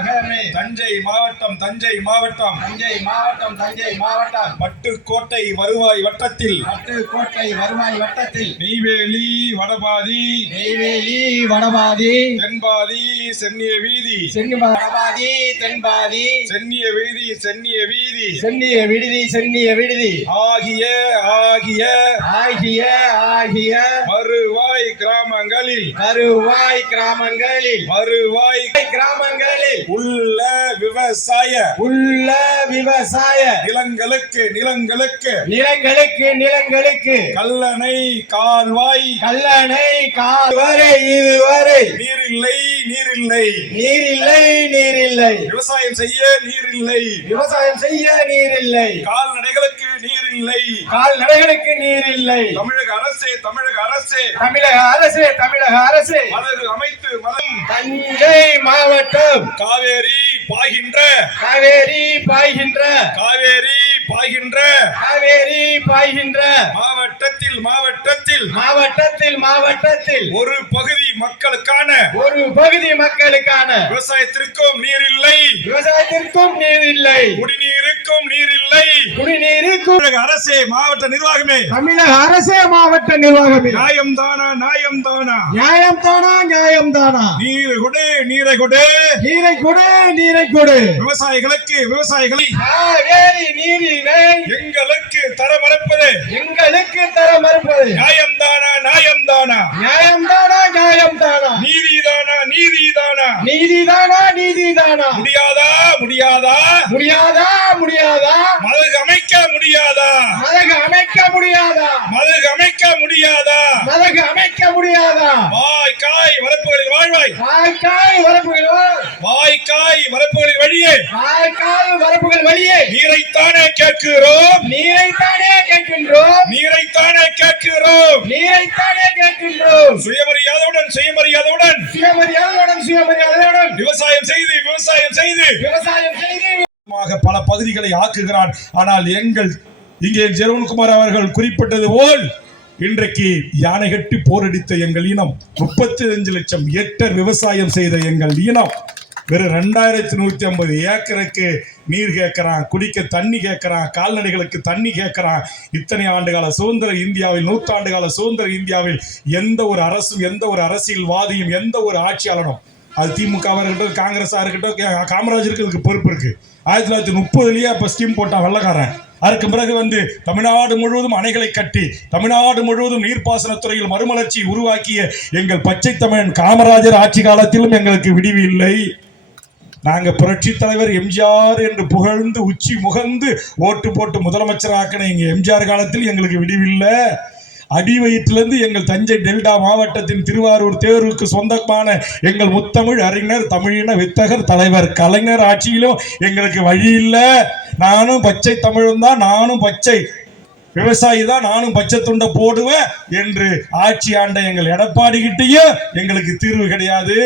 நிர்வாகமே தஞ்சை மாவட்டம் பட்டுக்கோட்டை வருவாய் வட்டத்தில் நெய்வேலி வடபாதி தென்பாதி சென்னிய வீதி சென்னிய விடுதி ஆகிய வருவாய் கிராமங்களில் உள்ள விவசாய நிலங்களுக்கு கல்லணை கால்வாய் வரை இதுவரை நீரில்லை விவசாயம் செய்ய நீரில்லை கால்நடைகளுக்கு நீரில்லை தமிழக அரசே மதகு அமைத்து தஞ்சை மாவட்டம் காவேரி பாய்கின்ற மாவட்டத்தில் ஒரு பகுதி மக்களுக்கான விவசாயத்திற்கும் நீரில்லை குடிநீருக்கும் நீரில்லை அரசே மாவட்ட நிர்வாகமே நியாயம் தானா நீரை கொடு விவசாயிகளுக்கு எங்களுக்கு தர மறுப்பது நியாயம் தானா நீதிதானா முடியாதா மதகு அமைக்க முடியாதா வாய்க்காய் வரப்புகளில் வழியே நீரைத்தானே கேட்கிறோம் சுயமரியாதையுடன் விவசாயம் செய்து பல பகுதிகளை ஆக்குகிறான். ஆனால் இங்கே ஜெரவன்குமார் அவர்கள் குறிப்பிட்டது போல் இன்றைக்கு யானை கட்டி போரடித்த எங்கள் இனம் 35 லட்சம் ஹெக்டேர் விவசாயம் செய்த எங்கள் இனம் வெறும் 2150 ஏக்கருக்கு நீர் கேட்கிறான், குடிக்க தண்ணி கேட்கிறான், கால்நடைகளுக்கு தண்ணி கேட்கிறான். இத்தனை ஆண்டுகால சுதந்திர இந்தியாவில், 100 ஆண்டுகால சுதந்திர இந்தியாவில் எந்த ஒரு அரசும், எந்த ஒரு அரசியல்வாதியும், எந்த ஒரு ஆட்சியாளனும், அது திமுகவாக இருக்கட்டும், காங்கிரஸாக இருக்கட்டும், காமராஜருக்கு இதுக்கு பொறுப்பு இருக்கு. 1930லயே அப்ப ஸ்கீம் போட்டான் வெள்ளக்காரன். அதற்கு பிறகு தமிழ்நாடு முழுவதும் அணைகளை கட்டி, தமிழ்நாடு முழுவதும் நீர்ப்பாசனத்துறையில் மறுமலர்ச்சி உருவாக்கிய எங்கள் பச்சை தமிழன் காமராஜர் ஆட்சி காலத்திலும் எங்களுக்கு விடிவு இல்லை. நாங்க புரட்சி தலைவர் எம்ஜிஆர் என்று புகழ்ந்து உச்சி முகந்து ஓட்டு போட்டு முதலமைச்சராக்கின எங்க எம்ஜிஆர் காலத்தில் எங்களுக்கு விடிவில்லை. அடி வயிற்றிலிருந்து எங்கள் தஞ்சை டெல்டா மாவட்டத்தின் திருவாரூர் தேர்வுக்கு சொந்தமான எங்கள் முத்தமிழ் அறிஞர், தமிழின வித்தகர் தலைவர் கலைஞர் ஆட்சியிலும் எங்களுக்கு வழி இல்லை. நானும் பச்சை தமிழன் தான், நானும் பச்சை விவசாயி தான், நானும் பச்சை துண்டை போடுவேன் என்று ஆட்சி ஆண்ட எங்கள் எடப்பாடி கிட்டையும் எங்களுக்கு தீர்வு கிடையாது.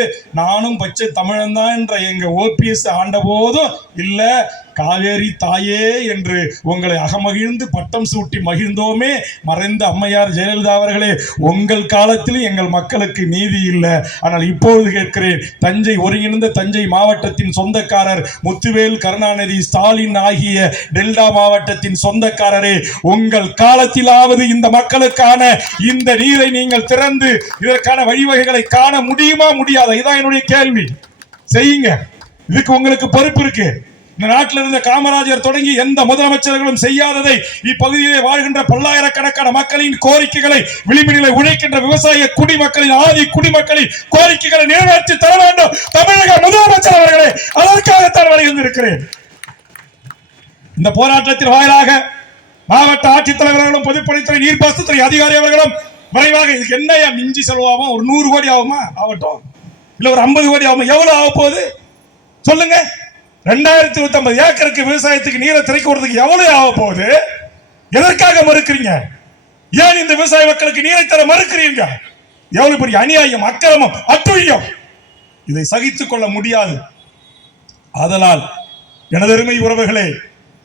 நானும் பச்சை தமிழன் தான் என்ற எங்க ஓபிஎஸ் ஆண்ட போதும் இல்லை. காவேரி தாயே என்று உங்களை அகமகிழ்ந்து பட்டம் சூட்டி மகிழ்ந்தோமே மறைந்த அம்மையார் ஜெயலலிதா அவர்களே, உங்கள் காலத்தில் எங்கள் மக்களுக்கு நீதி இல்லை. ஆனால் இப்போது கேட்கிறேன், தஞ்சை ஒருங்கிணைந்த தஞ்சை மாவட்டத்தின் சொந்தக்காரர் முத்துவேல், கருணாநிதி, ஸ்டாலின் ஆகிய டெல்டா மாவட்டத்தின் சொந்தக்காரரே, உங்கள் காலத்திலாவது இந்த மக்களுக்கான இந்த நீரை நீங்கள் திறந்து இதற்கான வழிவகைகளை காண முடியுமா முடியாதா? இதான் என்னுடைய கேள்வி. செய்யுங்க. இதுக்கு உங்களுக்கு பொறுப்பு இருக்கு. இந்த நாட்டில் இருந்த காமராஜர் தொடங்கி எந்த முதலமைச்சர்களும் செய்யாததை இப்பகுதியிலே வாழ்கின்ற பல்லாயிரக்கணக்கான மக்களின் கோரிக்கைகளை, விளிம்பிலே உழைக்கின்ற விவசாய குடிமக்களின், ஆதி குடிமக்களின் கோரிக்கைகளை நிறைவேற்றி தர வேண்டும் தமிழக முதலமைச்சர் அவர்களே. அதற்காகத்தான் வருகின்றிருக்கிறேன். இந்த போராட்டத்தின் வாயிலாக மாவட்ட ஆட்சித்தலைவர்களும், பொதுப்பணித்துறை, நீர்ப்பாசனத்துறை அதிகாரி அவர்களும் விரைவாக இதுக்கு என்னையா மிஞ்சி செலவாகும்? ஒரு 100 கோடி ஆகுமா? ஆகட்டும். இல்ல ஒரு 50 கோடி ஆகுமா? எவ்வளவு ஆக போகுது சொல்லுங்க. 2150 ஏக்கருக்கு விவசாயத்துக்கு நீரை திறக்க விடுறதுக்கு எவ்வளவு ஆக போகுது? எதற்காக மறுக்கிறீங்க? ஏன் இந்த விவசாய மக்களுக்கு நீரை தர மறுக்கிறீங்க? எவ்வளவு பெரிய அநியாயம், அக்கிரமம், அட்டுழியம்! இதை சகித்துக் கொள்ள முடியாது. ஆதலால் எனதருமை உறவுகளே,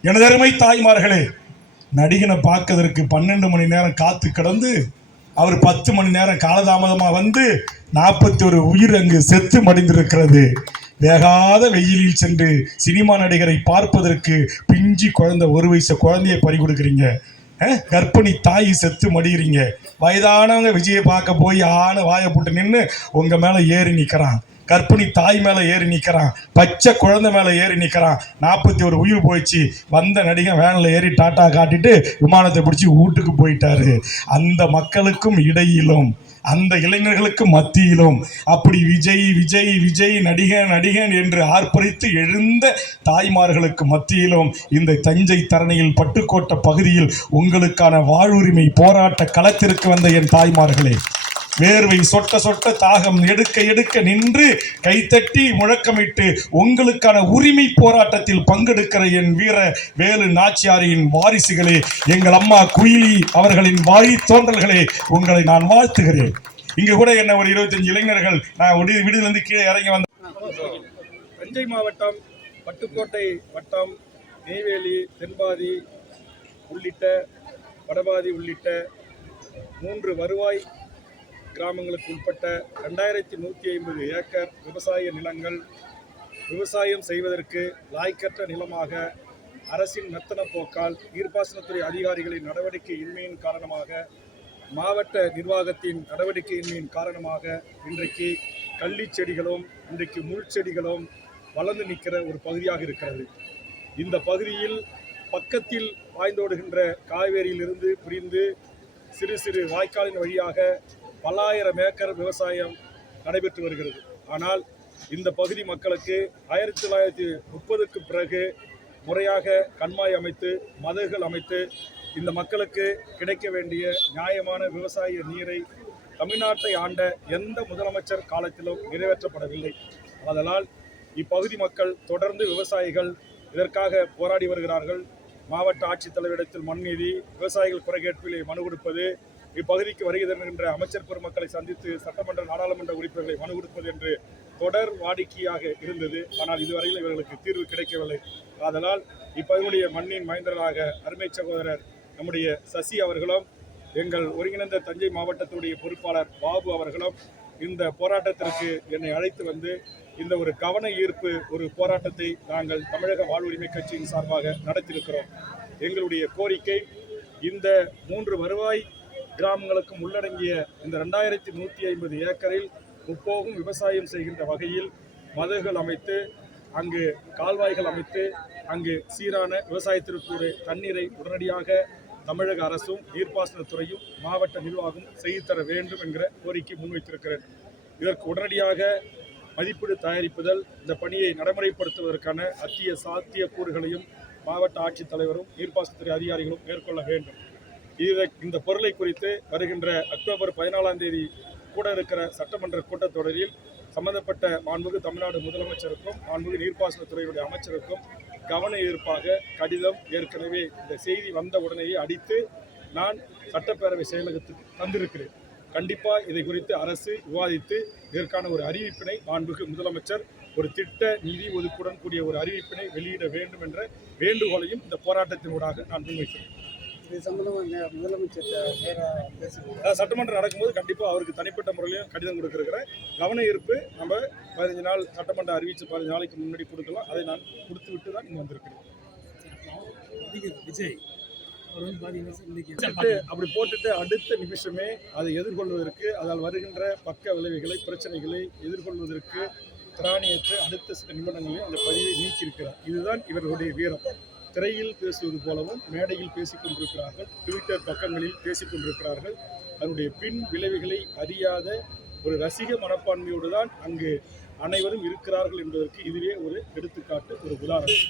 எனதருமை தாய்மார்களே, நடிகனை பார்க்கறதற்கு 12 மணி நேரம் காத்து கிடந்து அவர் 10 மணி நேரம் காலதாமதமாக வந்து 41 உயிர் அங்கு செத்து மடிந்திருக்கிறது. வேகாத வெயிலில் சென்று சினிமா நடிகரை பார்ப்பதற்கு பிஞ்சி குழந்தை, ஒரு வயசு குழந்தைய பறி கொடுக்குறீங்க. கர்ப்பிணி தாய் செத்து மடிகிறீங்க. வயதானவங்க விஜயை பார்க்க போய் ஆணு வாயை போட்டு நின்று உங்க மேல ஏறி நிற்கிறான். கர்ப்பிணி தாய் மேல ஏறி நிற்கிறான். பச்சை குழந்தை மேல ஏறி நிற்கிறான். 41 உயிர் போயிடுச்சு. வந்த நடிகன் வேனில் ஏறி டாட்டா காட்டிட்டு விமானத்தை பிடிச்சி வீட்டுக்கு போயிட்டாரு. அந்த மக்களுக்கும் இடையிலும் அந்த இளைஞர்களுக்கு மத்தியிலும் அப்படி விஜய் விஜய் விஜய் நடிகன் நடிகன் என்று ஆர்ப்பரித்து எழுந்த தாய்மார்களுக்கு மத்தியிலும் இந்த தஞ்சை தரணியில் பட்டுக்கோட்டை பகுதியில் உங்களுக்கான வாழ்வுரிமை போராட்ட களத்திற்கு வந்த என் தாய்மார்களே, வேர்வை சொட்ட சொட்ட தாகம் எடுக்க எடுக்க நின்று கைத்தட்டி முழக்கமிட்டு உங்களுக்கான உரிமை போராட்டத்தில் பங்கெடுக்கிற என் வீர வேலு நாச்சியாரின் வாரிசுகளே, எங்கள் அம்மா குயிலி அவர்களின் வாய் தோன்றல்களே, உங்களை நான் வாழ்த்துகிறேன். இங்க கூட என்ன ஒரு 25 இளைஞர்கள் நான் விடுதிலிருந்து கீழே இறங்கி வந்த தஞ்சை மாவட்டம் பட்டுக்கோட்டை வட்டம் நெய்வேலி, தென்பாதி உள்ளிட்ட வடபாதி உள்ளிட்ட 3 வருவாய் கிராமங்களுக்கு உட்பட்ட 2150 ஏக்கர் விவசாய நிலங்கள் விவசாயம் செய்வதற்கு லாய்க்கற்ற நிலமாக அரசின் மெத்தன போக்கால் நீர்ப்பாசனத்துறை அதிகாரிகளின் நடவடிக்கை இன்மையின் காரணமாக, மாவட்ட நிர்வாகத்தின் நடவடிக்கையின்மையின் காரணமாக இன்றைக்கு கள்ளி செடிகளும் இன்றைக்கு முள் செடிகளும் வளர்ந்து நிற்கிற ஒரு பகுதியாக இருக்கிறது. இந்த பகுதியில் பக்கத்தில் பாய்ந்தோடுகின்ற காவேரியிலிருந்து பிரிந்து சிறு சிறு வாய்க்காலின் வழியாக பல்லாயிரம் ஏக்கர் விவசாயம் நடைபெற்று வருகிறது. ஆனால் இந்த பகுதி மக்களுக்கு 1930க்கு பிறகு முறையாக கண்மாய் அமைத்து மதகுகள் அமைத்து இந்த மக்களுக்கு கிடைக்க வேண்டிய நியாயமான விவசாய நீரை தமிழ்நாட்டை ஆண்ட எந்த முதலமைச்சர் காலத்திலும் நிறைவேற்றப்படவில்லை. ஆதலால் இப்பகுதி மக்கள் தொடர்ந்து விவசாயிகள் இதற்காக போராடி வருகிறார்கள். மாவட்ட ஆட்சித்தலைவரிடத்தில் மனுநீதி, விவசாயிகள் குறைகேட்பிலே மனு கொடுப்பது, இப்பகுதிக்கு வருகை தருகின்ற அமைச்சர் பெருமக்களை சந்தித்து சட்டமன்ற நாடாளுமன்ற உறுப்பினர்களை மனு கொடுப்பது என்று தொடர் வாடிக்கையாக இருந்தது. ஆனால் இதுவரையில் இவர்களுக்கு தீர்வு கிடைக்கவில்லை. ஆதலால் இப்பகுதியுடைய மண்ணின் மைந்தராக அருமை சகோதரர் நம்முடைய சசி அவர்களும், எங்கள் ஒருங்கிணைந்த தஞ்சை மாவட்டத்துடைய பொறுப்பாளர் பாபு அவர்களும் இந்த போராட்டத்திற்கு என்னை அழைத்து வந்து இந்த ஒரு கவன ஈர்ப்பு ஒரு போராட்டத்தை நாங்கள் தமிழக வாழ்வுரிமை கட்சியின் சார்பாக நடத்தியிருக்கிறோம். எங்களுடைய கோரிக்கை, இந்த 3 வருவாய் கிராமங்களுக்கும் உள்ளடங்கிய இந்த 2150 ஏக்கரில் முப்போகம் விவசாயம் செய்கின்ற வகையில் மதகுகள் அமைத்து, அங்கு கால்வாய்கள் அமைத்து, அங்கு சீரான விவசாயத்திற்கு தண்ணீரை உடனடியாக தமிழக அரசும் நீர்ப்பாசனத்துறையும் மாவட்ட நிர்வாகம் செய்து தர வேண்டும் என்கிற கோரிக்கை முன்வைத்திருக்கிறேன். இதற்கு உடனடியாக மதிப்பீடு தயாரிப்புதல், இந்த பணியை நடைமுறைப்படுத்துவதற்கான சாத்திய கூறுகளையும் மாவட்ட ஆட்சித்தலைவரும் நீர்ப்பாசனத்துறை அதிகாரிகளும் மேற்கொள்ள வேண்டும். இந்த பொருளை குறித்து வருகின்ற அக்டோபர் 14ஆம் தேதி கூட இருக்கிற சட்டமன்ற கூட்டத்தொடரில் சம்பந்தப்பட்ட மாண்புமிகு தமிழ்நாடு முதலமைச்சருக்கும் மாண்புமிகு நீர்ப்பாசனத்துறையுடைய அமைச்சருக்கும் கவன ஈர்ப்பாக கடிதம் ஏற்கனவே இந்த செய்தி வந்த உடனேயே அடித்து நான் சட்டப்பேரவை செயலகத்துக்கு தந்திருக்கிறேன். கண்டிப்பாக இதை குறித்து அரசு விவாதித்து இதற்கான ஒரு அறிவிப்பினை மாண்புமிகு முதலமைச்சர் ஒரு திட்ட நிதி ஒதுக்குடன் கூடிய ஒரு அறிவிப்பினை வெளியிட வேண்டும் என்ற வேண்டுகோளையும் இந்த போராட்டத்தினூடாக நான் முன்வைக்கிறேன். இது சம்பந்தமாக முதலமைச்சர் சட்டமன்றம் நடக்கும்போது கண்டிப்பாக அவருக்கு தனிப்பட்ட முறையிலையும் கடிதம் கொடுக்குறேன். கவன ஈர்ப்பு நம்ம 15 நாள் சட்டமன்றம் அறிவித்து 15 நாளைக்கு முன்னாடி கொடுக்கலாம். அதை நான் கொடுத்து விட்டு தான் இங்கே வந்திருக்கிறேன். விஜய் அப்படி போட்டுட்டு அடுத்த நிமிஷமே அதை எதிர்கொள்வதற்கு, அதால் வருகின்ற பக்க விளைவுகளை பிரச்சனைகளை எதிர்கொள்வதற்கு திராணியற்று அடுத்த சில நிமிடங்களில் அந்த பதிவை நீக்கியிருக்கிறார். இதுதான் இவர்களுடைய வீரம். திரையில் பேசுவது போலவும் மேடையில் பேசிக் கொண்டிருக்கிறார்கள், ட்விட்டர் பக்கங்களில் பேசிக் கொண்டிருக்கிறார்கள். அதனுடைய பின் விளைவுகளை அறியாத ஒரு ரசிக மனப்பான்மையோடு தான் அங்கு அனைவரும் இருக்கிறார்கள் என்பதற்கு இதுவே ஒரு எடுத்துக்காட்டு, ஒரு உதாரணம்.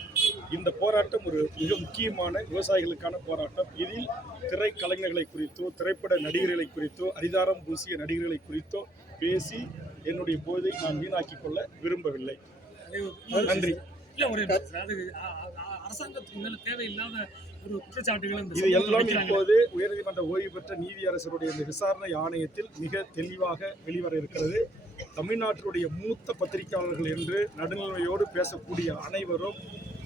இந்த போராட்டம் ஒரு மிக முக்கியமான விவசாயிகளுக்கான போராட்டம். இதில் திரைக்கலைஞர்களை குறித்தோ திரைப்பட நடிகர்களை குறித்தோ அரிதாரம் பூசிய நடிகர்களை குறித்தோ பேசி என்னுடைய பொழுதை நான் வீணாக்கிக் கொள்ள விரும்பவில்லை. நன்றி. அரசாங்கத்துக்கு மேல தேவையில்லாத ஒரு குற்றச்சாட்டுகள் இது எல்லாம் இப்போது உயர்நீதிமன்ற ஓய்வு பெற்ற நீதியரசருடைய இந்த விசாரணை ஆணையத்தில் மிக தெளிவாக வெளிவர இருக்கிறது. தமிழ்நாட்டினுடைய மூத்த பத்திரிகையாளர்கள் என்று நடுநிலையோடு பேசக்கூடிய அனைவரும்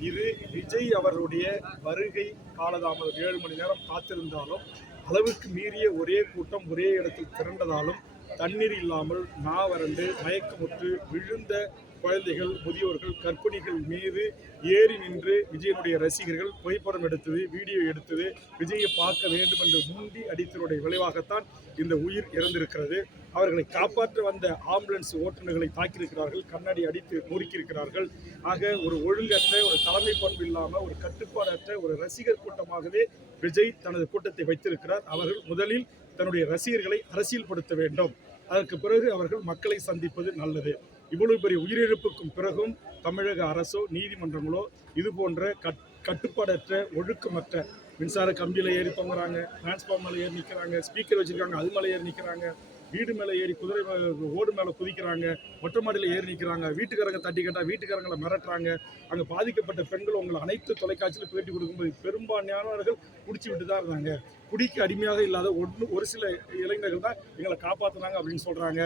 இது விஜய் அவர்களுடைய வருகை காலதாமதம் 7 மணி நேரம் காத்திருந்தாலும் அளவுக்கு மீறிய ஒரே கூட்டம் ஒரே இடத்தில் திரண்டதாலும் தண்ணீர் இல்லாமல் நாவறண்டு மயக்கமுற்று விழுந்த குழந்தைகள், முதியோர்கள், கர்ப்பிணிகள் மீது ஏறி நின்று விஜயனுடைய ரசிகர்கள் புகைப்படம் எடுத்தது, வீடியோ எடுத்தது, விஜயை பார்க்க வேண்டும் என்று முண்டி அடித்தனுடைய விளைவாகத்தான் இந்த உயிர் இறந்திருக்கிறது. அவர்களை காப்பாற்ற வந்த ஆம்புலன்ஸ் ஓட்டுநர்களை தாக்கியிருக்கிறார்கள், கண்ணாடி அடித்து நொறுக்கியிருக்கிறார்கள். ஆக ஒரு ஒழுங்கற்ற, ஒரு தலைமை பண்பு இல்லாமல், ஒரு கட்டுப்பாடற்ற ஒரு ரசிகர் கூட்டமாகவே விஜய் தனது கூட்டத்தை வைத்திருக்கிறார். அவர்கள் முதலில் தன்னுடைய ரசிகர்களை அரசியல்படுத்த வேண்டும். அதற்கு பிறகு அவர்கள் மக்களை சந்திப்பது நல்லது. இவ்வளவு பெரிய உயிரிழப்புக்கும் பிறகும் தமிழக அரசோ நீதிமன்றங்களோ இது போன்ற கட்டுப்பாடற்ற, ஒழுக்கமற்ற மின்சார கம்பியில் ஏறி தொங்குறாங்க, டிரான்ஸ்ஃபார்ம் மேலே ஏறி நிற்கிறாங்க, ஸ்பீக்கர் வச்சுருக்காங்க அது மேலே ஏறி நிற்கிறாங்க, வீடு மேலே ஏறி குதிரை ஓடு மேலே குதிக்கிறாங்க, மொட்டை மாடியில் ஏறி நிற்கிறாங்க, வீட்டுக்காரங்க தட்டி கேட்டால் வீட்டுக்காரங்களை மிரட்டுறாங்க. அங்கே பாதிக்கப்பட்ட பெண்கள் உங்களை அனைத்து தொலைக்காட்சியில் பேட்டி கொடுக்கும்போது பெரும்பான்மையானவர்கள் குடிச்சு விட்டு தான் இருந்தாங்க. குடிக்கு அடிமையாக இல்லாத ஒரு சில இளைஞர்கள் தான் எங்களை காப்பாற்றினாங்க அப்படின்னு சொல்கிறாங்க.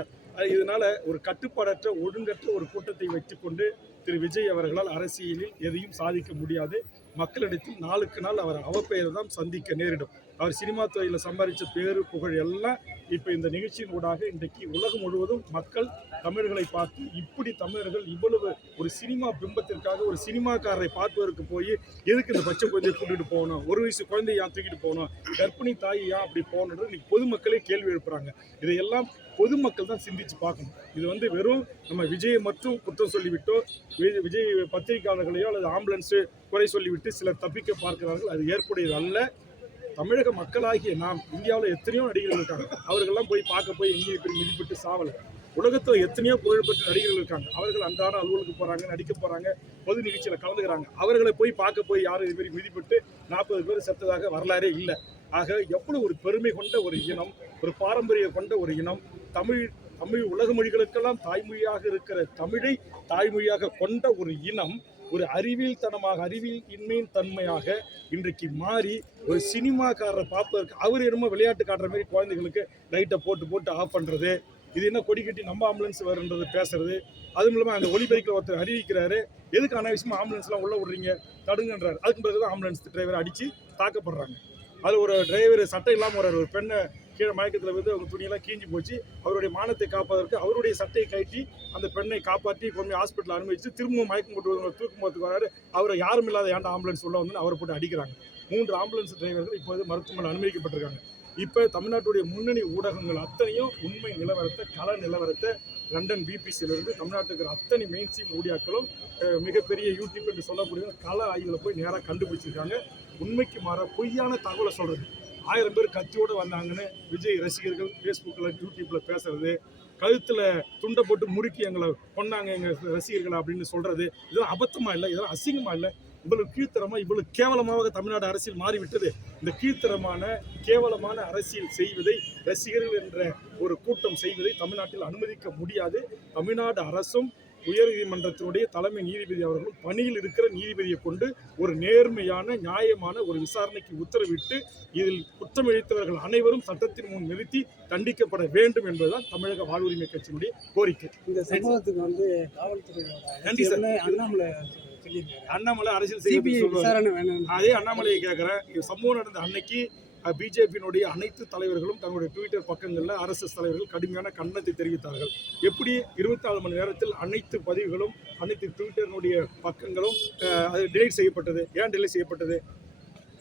இதனால ஒரு கட்டுப்பாடற்ற, ஒழுங்கற்ற ஒரு கூட்டத்தை வைத்துக்கொண்டு திரு விஜய் அவர்களால் அரசியலில் எதையும் சாதிக்க முடியாது. மக்களிடத்தில் நாளுக்கு நாள் அவர் அவப்பெயரை தான் சந்திக்க நேரிடும். அவர் சினிமா துறையில் சம்பாதித்த பேரு புகழ் எல்லாம் இப்போ இந்த நிகழ்ச்சியின் ஊடாக இன்றைக்கு உலகம் முழுவதும் மக்கள் தமிழர்களை பார்த்து, இப்படி தமிழர்கள் இவ்வளவு ஒரு சினிமா பிம்பத்திற்காக ஒரு சினிமாக்காரரை பார்ப்பதற்கு போய் எதுக்கு இந்த பச்சை குழந்தையை கூட்டிகிட்டு போகணும், ஒரு வயசு குழந்தையை ஏன் தூக்கிட்டு போகணும், கர்ப்பிணி தாய் ஏன் அப்படி போகணுன்றது இன்னைக்கு பொதுமக்களே கேள்வி எழுப்புறாங்க. இதையெல்லாம் பொதுமக்கள் தான் சிந்திச்சு பார்க்கணும். இது வெறும் நம்ம விஜயை மட்டும் குற்றம் சொல்லிவிட்டோ, விஜய் பத்திரிகையாளர்களையோ அல்லது ஆம்புலன்ஸு குறை சொல்லிவிட்டு சிலர் தப்பிக்க பார்க்கிறார்கள். அது ஏற்புடையது அல்ல. தமிழக மக்களாகிய நாம், இந்தியாவில் எத்தனையோ நடிகர்கள் இருக்காங்க, அவர்கள்லாம் போய் எங்கேயும் இப்படி மிதிப்பட்டு சாவலை. உலகத்தில் எத்தனையோ புகழ்பெற்ற நடிகர்கள் இருக்காங்க, அவர்கள் அன்றாட அலுவலுக்கு போகிறாங்க, நடிக்க போகிறாங்க, பொது நிகழ்ச்சியில் கலந்துக்கிறாங்க. அவர்களை பார்க்க யாரும் இதுமாரி மிதிப்பட்டு 40 பேர் செத்ததாக வரலாறே இல்லை. ஆக எவ்வளவு ஒரு பெருமை கொண்ட ஒரு இனம், ஒரு பாரம்பரியம் கொண்ட ஒரு இனம், தமிழ் உலக மொழிகளுக்கெல்லாம் தாய்மொழியாக இருக்கிற தமிழை தாய்மொழியாக கொண்ட ஒரு இனம் ஒரு அறிவியல் இன்மையின் தன்மையாக இன்றைக்கு மாறி ஒரு சினிமாக்காரரை பார்ப்பதற்கு அவர் என்னமோ விளையாட்டு காட்டுற மாதிரி குழந்தைகளுக்கு லைட்டை போட்டு ஆஃப் பண்ணுறது, இது என்ன கொடி கட்டி நம்ம ஆம்புலன்ஸ் வருன்றது பேசுறது. அதுவும் இல்லாமல் அந்த ஒலிபெருக்கில் ஒருத்தர் அறிவிக்கிறாரு, எதுக்கு அனாவசியமாக ஆம்புலன்ஸ்லாம் உள்ளே விடுறீங்க தடுங்கன்றார். அதுக்கு பிறகு தான் ஆம்புலன்ஸ் டிரைவரை அடித்து தாக்கப்படுறாங்க. அதில் ஒரு டிரைவர் சட்டை இல்லாமல் ஒரு பெண்ணை கீழே மயக்கத்தில் வந்து அவங்க துணியெல்லாம் கீஞ்சி போச்சு. அவருடைய மானத்தை காப்பதற்கு அவருடைய சட்டையை கட்டி அந்த பெண்ணை காப்பாற்றி கொண்டு ஹாஸ்பிட்டல் அனுமதிச்சு திரும்பவும் மயக்கம் போட்டு தூக்கும் போகிறதுக்கு வராரு. அவரை யாரும் இல்லாத ஏன்டா ஆம்புலன்ஸ் உள்ள வந்து அவரை போட்டு அடிக்கிறாங்க. 3 ஆம்புலன்ஸ் டிரைவர்கள் இப்போது மருத்துவமனை அனுமதிக்கப்பட்டிருக்காங்க. இப்போ தமிழ்நாட்டுடைய முன்னணி ஊடகங்கள் அத்தனையும் உண்மை நிலவரத்தை, கள நிலவரத்தை லண்டன் பிபிசியிலிருந்து தமிழ்நாட்டுக்கு அத்தனை மெயின்ஸ்ட்ரீம் மீடியாக்களும் மிகப்பெரிய யூடியூப் என்று சொல்லக்கூடிய கள ஆய்வில் போய் நேராக கண்டுபிடிச்சிருக்காங்க. உண்மைக்கு மாற பொய்யான தகவலை சொல்கிறது. 1000 பேர் கத்தியோடு வந்தாங்கன்னு விஜய் ரசிகர்கள் ஃபேஸ்புக்கில் யூடியூப்பில் பேசுறது, கழுத்தில் துண்டை போட்டு முறுக்கி எங்களை கொண்டாங்க எங்கள் ரசிகர்கள் அப்படின்னு சொல்கிறது, இதெல்லாம் அபத்தமாக இல்லை, இதெல்லாம் அசிங்கமாக இல்லை. இவ்வளவு கீழ்த்தரமாக, இவ்வளவு கேவலமாக தமிழ்நாடு அரசியல் மாறிவிட்டது. இந்த கீழ்த்தரமான கேவலமான அரசியல் செய்வதை, ரசிகர்கள் என்ற ஒரு கூட்டம் செய்வதை தமிழ்நாட்டில் அனுமதிக்க முடியாது. தமிழ்நாடு அரசும் உயர் நீதிமன்றத்தினுடைய தலைமை நீதிபதி அவர்களும் பணியில் இருக்கிற நீதிபதியை கொண்டு ஒரு நேர்மையான, நியாயமான ஒரு விசாரணைக்கு உத்தரவிட்டு இதில் குற்றமிழைத்தவர்கள் அனைவரும் சட்டத்தின் முன் நிறுத்தி தண்டிக்கப்பட வேண்டும் என்பதுதான் தமிழக வாழ்வுரிமை கட்சியினுடைய கோரிக்கை. இந்த சம்பவத்துக்கு வந்து காவல்துறையோட அண்ணாமலை அரசியல் செய்ய அதே அண்ணாமலையை கேட்கிறேன். சம்பவம் நடந்த அன்னைக்கு பிஜேபியினுடைய அனைத்து தலைவர்களும் தங்களுடைய ட்விட்டர் பக்கங்களில் ஆர்எஸ்எஸ் தலைவர்கள் கடுமையான கண்டனத்தை தெரிவித்தார்கள். எப்படி 24 மணி நேரத்தில் அனைத்து பதிவுகளும், அனைத்து ட்விட்டரினுடைய பக்கங்களும் அது டிலீட் செய்யப்பட்டது? ஏன் டிலீட் செய்யப்பட்டது?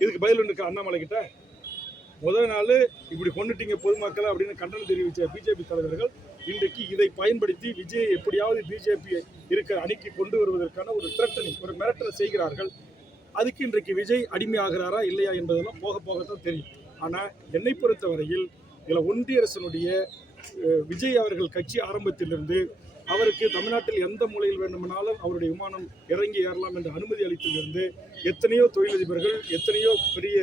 இதுக்கு பதில் இருக்கு அண்ணாமலை கிட்ட. முதல் நாள் இப்படி கொண்டுட்டீங்க பொதுமக்களை அப்படின்னு கண்டனம் தெரிவித்த பிஜேபி தலைவர்கள் இன்றைக்கு இதை பயன்படுத்தி விஜய் எப்படியாவது பிஜேபி இருக்கிற அணிக்கு கொண்டு வருவதற்கான ஒரு திரட்டனை, ஒரு மிரட்டலை செய்கிறார்கள். அதுக்கு இன்றைக்கு விஜய் அடிமையாகிறாரா இல்லையா என்பதெல்லாம் போக போகத்தான் தெரியும். ஆனால் என்னை பொறுத்தவரையில் இதில் ஒன்றிய அரசினுடைய விஜய் அவர்கள் கட்சி ஆரம்பத்திலிருந்து அவருக்கு தமிழ்நாட்டில் எந்த மூலையில் வேண்டுமானாலும் அவருடைய விமானம் இறங்கி ஏறலாம் என்ற அனுமதி அளித்ததிலிருந்து எத்தனையோ தொழிலதிபர்கள், எத்தனையோ பெரிய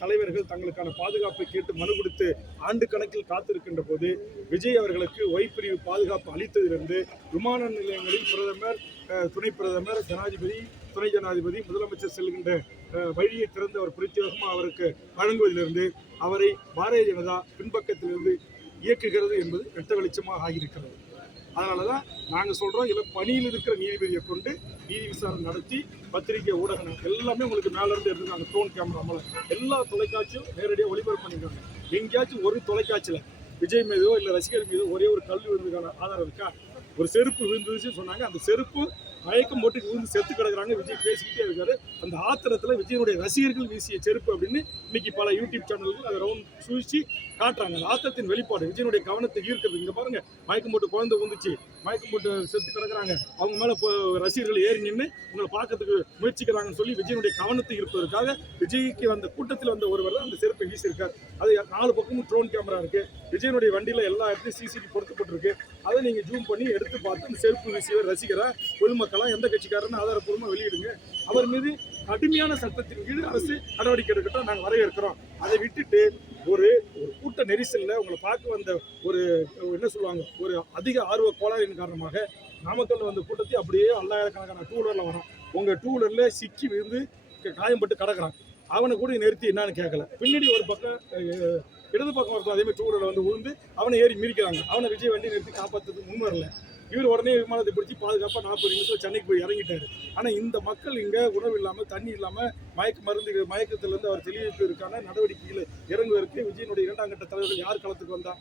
தலைவர்கள் தங்களுக்கான பாதுகாப்பை கேட்டு மனு கொடுத்து ஆண்டு கணக்கில் காத்திருக்கின்ற போது விஜய் அவர்களுக்கு ஒய்பிரிவு பாதுகாப்பு அளித்ததிலிருந்து விமான நிலையங்களில் பிரதமர், துணை பிரதமர், ஜனாதிபதி, துணை ஜனாதிபதி, முதலமைச்சர் செல்கின்ற வழியை திறந்து அவர் பிரத்யேகமாக அவருக்கு வழங்குவதிலிருந்து அவரை பாரதிய ஜனதா பின்பக்கத்திலிருந்து இயக்குகிறது என்பது வெட்ட வெளிச்சமாக ஆகியிருக்கிறது. அதனால தான் நாங்கள் சொல்கிறோம், இதில் பணியில் இருக்கிற நீதிபதியை கொண்டு நீதி விசாரணை நடத்தி பத்திரிகை ஊடகம் எல்லாமே உங்களுக்கு மேலேருந்து எடுத்துங்க. அந்த ட்ரோன் கேமரா மூலம் எல்லா தொலைக்காட்சியும் நேரடியாக ஒளிபரப்பு பண்ணியிருக்காங்க. எங்கேயாச்சும் ஒரு தொலைக்காட்சியில் விஜய் மீதோ இல்லை ரசிகர் மீதோ ஒரே ஒரு கல் விழுந்ததுக்கான ஆதாரம் இருக்கா? ஒரு செருப்பு விழுந்துச்சுன்னு சொன்னாங்க. அந்த செருப்பு மயக்கம் போட்டு விழுந்து செத்து கிடக்குறாங்க. விஜய் பேசிக்கிட்டே இருக்காரு. அந்த ஆத்திரத்தில் விஜயனுடைய ரசிகர்கள் வீசிய செருப்பு அப்படின்னு இன்னைக்கு பல யூடியூப் சேனல்கள் அதை ரவுண்ட் சூழ்ச்சி காட்டுறாங்க. அந்த ஆத்திரத்தின் வெளிப்பாடு விஜயனுடைய கவனத்தை ஈர்க்கிறது. இங்கே பாருங்க, மயக்கம் போட்டு குழந்தை வந்துச்சு, மயக்கம் போட்டு செத்து கிடக்குறாங்க, அவங்க மேலே ரசிகர்கள் ஏறி நின்று உங்களை பார்க்கறதுக்கு முயற்சிக்கிறாங்கன்னு சொல்லி விஜயனுடைய கவனத்தை ஈர்ப்பதற்காக விஜய்க்கு வந்த கூட்டத்தில் வந்த ஒருவர் தான் அந்த செருப்பை வீசியிருக்கார். அது 4 பக்கமும் ட்ரோன் கேமரா இருக்கு. விஜயனுடைய வண்டியில் எல்லா இடத்துலையும் சிசிடிவி பொருத்தப்பட்டிருக்கு. அதை நீங்கள் ஜூம் பண்ணி எடுத்து பார்த்து அந்த செருப்பு வீசியவர் ரசிகரா பொதுமக்களாக எந்த கட்சிக்காரன்னு ஆதாரப்பூர்வமாக வெளியிடுங்க. அவர் மீது கடுமையான சட்டத்தின் கீழ் அரசு நடவடிக்கை எடுக்கட்டும், நாங்கள் வரவேற்கிறோம். அதை விட்டுட்டு ஒரு கூட்ட நெரிசலில் உங்களை பார்க்க வந்த ஒரு என்ன சொல்லுவாங்க, ஒரு அதிக ஆர்வ கோளாறின் காரணமாக நாமக்கல்ல வந்த கூட்டத்தை அப்படியே 1000கணக்கான 2 வீலரில் வரோம். உங்கள் 2 வீலரில் சிக்கி விழுந்து காயம்பட்டு கிடக்குறான். அவனை கூட நிறுத்தி என்னன்னு கேட்கல. பின்னாடி ஒரு பக்கம் இடது பக்கம் ஒருத்தர் அதே மாதிரி 2 வீலரில் வந்து விழுந்து அவனை ஏறி மிதிக்கிறாங்க. அவனை விஜய் வண்டி நிறுத்தி காப்பாற்றுறதுக்கு முன் வரல. இவர் உடனே விமானத்தை பிடிச்சி பாதுகாப்பாக 40 நிமிஷத்தில் சென்னைக்கு போய் இறங்கிட்டாரு. ஆனால் இந்த மக்கள் இங்கே உணவு இல்லாமல் தண்ணி இல்லாமல் மயக்கத்திலிருந்து அவர் தெளிவிப்பதற்கான நடவடிக்கைகளை இறங்குவதற்கு விஜயனுடைய 2ஆம் கட்ட தலைவர்கள் யார் களத்துக்கு வந்தா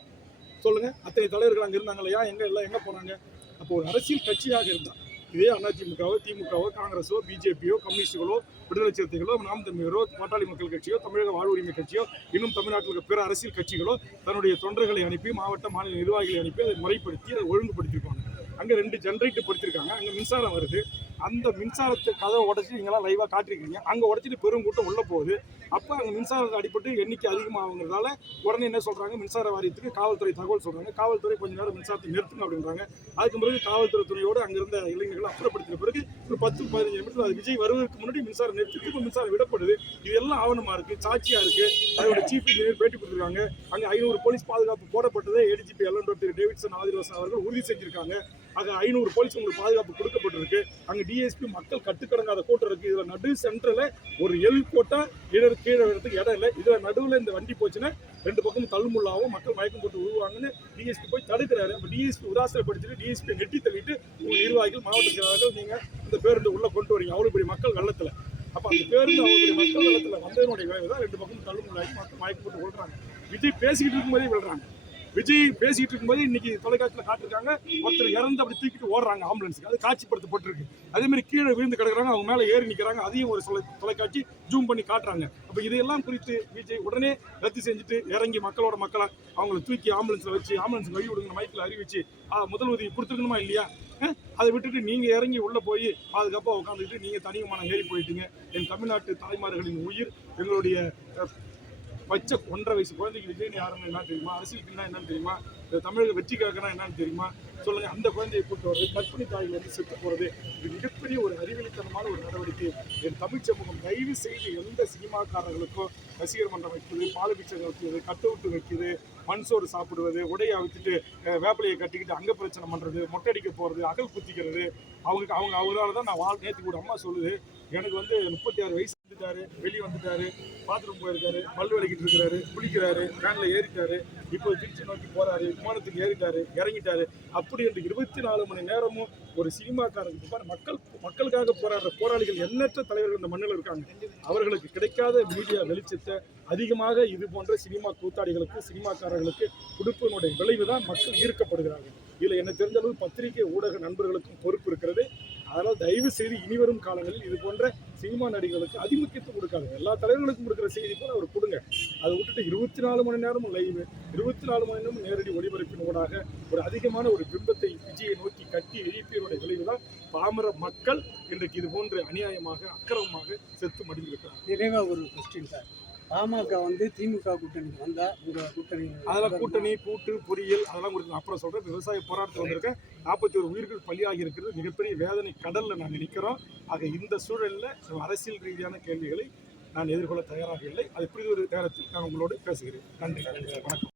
சொல்லுங்க? அத்தனை தலைவர்கள் அங்கே இருந்தாங்களையா? எங்கே போனாங்க? அப்போ ஒரு அரசியல் கட்சியாக இருந்தால் இதே அதிமுகவோ, திமுகவோ, காங்கிரஸோ, பிஜேபியோ, கம்யூனிஸ்டுகளோ, விடுதலை சிறுத்தைகளோ, நாம் தமிழரோ, பாட்டாளி மக்கள் கட்சியோ, தமிழக வாழ்வுரிமை கட்சியோ, இன்னும் தமிழ்நாட்டில் இருக்க பிற அரசியல் கட்சிகளோ தன்னுடைய தொண்டர்களை அனுப்பி, மாவட்ட மாநில நிர்வாகிகளை அனுப்பி அதை முறைப்படுத்தி அதை ஒழுங்குபடுத்திருப்பாங்க. அங்கே 2 ஜென்ரேட்டர் படுத்திருக்காங்க. அங்கே மின்சாரம் வருது. அந்த மின்சாரத்தை கதவை உடச்சி நீங்களாம் லைவாக காட்டிருக்கீங்க. அங்கே உடச்சிட்டு பெரும் கூட்டம் உள்ளே போகுது. அப்போ அங்கே மின்சாரத்தை அடிப்பட்டு எண்ணிக்கை அதிகமாகுங்கிறதால உடனே என்ன சொல்கிறாங்க, மின்சார வாரியத்துக்கு காவல்துறை தகவல் சொல்கிறாங்க. காவல்துறை கொஞ்ச நேரம் மின்சாரத்தை நிறுத்துங்க அப்படின்றாங்க. அதுக்கு பிறகு காவல்துறை துறையோடு அங்கே இருந்த இளைஞர்களை அப்புறப்படுத்தின பிறகு ஒரு 10-15 நிமிடத்தில் அது விஜய் வருவதற்கு முன்னாடி மின்சாரம் நிறுத்திட்டு இப்போ மின்சாரம் விடப்படுது. இதெல்லாம் ஆவணமாக இருக்குது, சாட்சியாக இருக்குது. அதோட சீஃப் இன்ஜினியர் பேட்டி கொடுத்துருக்காங்க. அங்கே 500 போலீஸ் பாதுகாப்பு போடப்பட்டதை ஏடிஜிபி எல்என் டேவிட்சன் ஆதிவாசன் அவர்கள் உறுதி செஞ்சிருக்காங்க. ஆக 500 போலீஸ் உங்களுக்கு பாதுகாப்பு கொடுக்கப்பட்டிருக்கு. அங்கே டிஎஸ்பி மக்கள் கட்டுக்கடங்காத கூட்டம் இருக்குது. இதில் நடு சென்டரில் ஒரு எல் போட்டால் கீழே இடத்துக்கு இடம் இல்லை. இதில் நடுவில் இந்த வண்டி போச்சுன்னா 2 பக்கமும் தள்ளுமுள்ளாகவும் மக்கள் மயக்கம் போட்டு விழுவாங்கன்னு டிஎஸ்பி போய் தடுக்கிறாரு. அப்போ டிஎஸ்பி உதாசனப்படுத்திட்டு டிஎஸ்பியை நெட்டி தள்ளிட்டு உங்கள் நிர்வாகிகள், மாவட்ட செயலாளர்கள் நீங்கள் இந்த பேருந்து உள்ளே கொண்டு வரீங்க. அவ்வளோ பெரிய மக்கள் வெள்ளத்தில். அப்போ அந்த பேருந்து அவ்வளோ பெரிய மக்கள் வெள்ளத்தில் வந்ததனுடைய விளைவு தான் 2 பக்கமும் தள்ளுமுள்ளாகி மக்கள் மயக்கம் போட்டு விழுறாங்க. விஜய் பேசிக்கிட்டு இருக்கும்போதே விழுறாங்க. விஜய் பேசிக்கிட்டு இருக்கும்போது இன்னைக்கு தொலைக்காட்சியில் காட்டிருக்காங்க, ஒருத்தர் இறந்து அப்படி தூக்கிட்டு ஓடுறாங்க ஆம்புலன்ஸுக்கு. அது காட்சிப்படுத்தப்பட்டிருக்கு. அதே மாதிரி கீழே விழுந்து கிடக்குறாங்க, அவங்க மேலே ஏறி நிற்கிறாங்க. அதையும் ஒரு தொலைக்காட்சி ஜூம் பண்ணி காட்டுறாங்க. அப்போ இதையெல்லாம் குறித்து விஜய் உடனே ரத்து செஞ்சுட்டு இறங்கி மக்களோட மக்களாக அவங்களை தூக்கி ஆம்புலன்ஸில் வச்சு ஆம்புலன்ஸ் வழி விடுங்க மைக்கில் அறிவிச்சு முதல் உதவி கொடுத்துருக்கணுமா இல்லையா? அதை விட்டுட்டு நீங்கள் இறங்கி உள்ளே போய் பாதுகாப்பாக உட்காந்துக்கிட்டு நீங்கள் தனியுமான ஏறி போயிட்டீங்க. என் தமிழ்நாட்டு தாய்மார்களின் உயிர், எங்களுடைய வச்ச 1.5 வயசு குழந்தைக்கு விஜய்னு யாருன்னு என்ன தெரியுமா? அரசியலுக்குன்னா என்னன்னு தெரியுமா? தமிழக வெற்றிக்காகனா என்னன்னு தெரியுமா? சொல்லுங்க. அந்த குழந்தையை கூட்டு வர்றது, கற்பிணி தாய்கள் வந்து செத்து போகிறது, இது மிகப்பெரிய ஒரு அறிவெளித்தனமான ஒரு நடவடிக்கை. என் தமிழ் சமூகம் தயவு செய்து எந்த சினிமாக்காரர்களுக்கும் ரசிகர் மன்றம் வைக்கிறது, பாலபிச்சை வைக்கிறது, கட்டவுட்டு வைக்கிறது, மண் சோறு சாப்பிடுவது, உடையை அவித்துட்டு வேப்பிலையை கட்டிக்கிட்டு அங்கே பிரச்சனை பண்ணுறது, மொட்டடிக்க போகிறது, அகல் குத்திக்கிறது, அவரால் தான் நான் நேற்று கூட அம்மா சொல்லுது, எனக்கு வந்து 36 வயசு வந்துட்டாரு, வெளியே வந்துட்டாரு, பாத்ரூம் போயிருக்காரு, பல் விளக்கிட்டு இருக்கிறாரு, குளிக்கிறாரு, வேனில் ஏறிட்டாரு, இப்போ திருச்சி நோக்கி போறாரு, விமானத்துக்கு ஏறிட்டாரு, இறங்கிட்டாரு. அப்படி என்று 24 மணி நேரமும் ஒரு சினிமாக்காரருக்கு மக்களுக்காக போராடுற போராளிகள் எண்ணற்ற தலைவர்கள் இந்த மண்ணில் இருக்காங்க. அவர்களுக்கு கிடைக்காத மீடியா வெளிச்சத்தை அதிகமாக இது போன்ற சினிமா கூத்தாடிகளுக்கு, சினிமாக்காரர்களுக்கு கொடுப்பதனுடைய விளைவு தான் மக்கள் ஈர்க்கப்படுகிறார்கள். இதில் என்ன தெரிஞ்ச அளவு பத்திரிகை ஊடக நண்பர்களுக்கும் பொறுப்பு இருக்கிறது. அதனால் தயவு செய்து இனிவரும் காலங்களில் இது போன்ற சினிமா நடிகர்களுக்கு அதிமுக்கியத்துவம் கொடுக்காது. எல்லா தலைவர்களுக்கும் கொடுக்குற செய்தி போல அவர் கொடுங்க. அதை விட்டுட்டு 24 மணி நேரமும் லைவ், 24 மணி நேரமும் நேரடி ஒளிபரப்பின் ஊடாக ஒரு அதிகமான ஒரு பிம்பத்தை விஜயை நோக்கி கட்டி எழுப்பியனுடைய விளைவு தான் பாமர மக்கள் இன்றைக்கு இது போன்ற அநியாயமாக அக்கிரமமாக செத்து மடிந்திருக்கிறார். நிறைவாக ஒரு கொஸ்டின் சார், பாமக வந்து திமுக கூட்டணிக்கு வந்தால் உங்கள் கூட்டணி அதெல்லாம் கூட்டணி கூட்டு பொறியியல் அதெல்லாம் கொடுத்து அப்புறம் சொல்கிறேன். விவசாய போராட்டத்தில் வந்திருக்கேன். 41 உயிர்கள் பலியாகி இருக்கிறது. மிகப்பெரிய வேதனை கடலில் நாங்கள் நிற்கிறோம். ஆக இந்த சூழலில் அரசியல் ரீதியான கேள்விகளை நான் எதிர்கொள்ள தயாராக இல்லை. அது இப்படி ஒரு நேரத்தில் நான் உங்களோடு பேசுகிறேன். நன்றி, வணக்கம்.